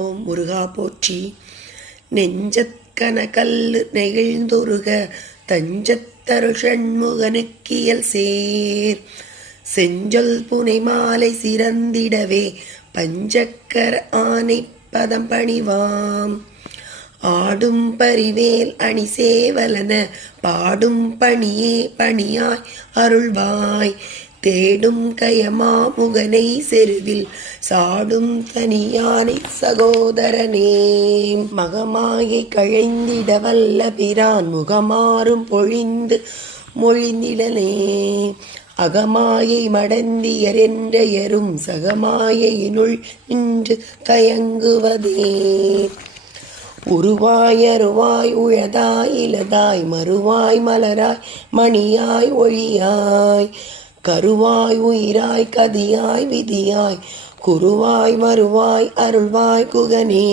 ஓம் முருகா போற்றி. நெஞ்சற்கன கல்லு நெகிழ்ந்துருக தஞ்சத்தரு ஷண்முகனுக்கியல் சேர் செஞ்சொல் புனை மாலை சிறந்திடவே பஞ்சக்கர ஆனை பதம் பணிவாம். ஆடும் பரிவேல் அணி சேவலன பாடும் பணியே பணியாய் அருள்வாய். தேடும் கயமா முகனை செருவில் சாடும் தனியானை சகோதரனே. மகமாயை கழைந்திட வல்ல பிரான் முகமாறும் பொழிந்து மொழிந்திடனே. அகமாயை மடந்தியர் என்றெயரும் சகமாயினுள் நின்று தயங்குவதே. உருவாயருவாய் உழதாய் இலதாய் மறுவாய் மலராய் மணியாய் ஒளியாய் கருவாய் உயிராய் கதியாய் விதியாய் குருவாய் வருவாய் அருள்வாய் குகனே.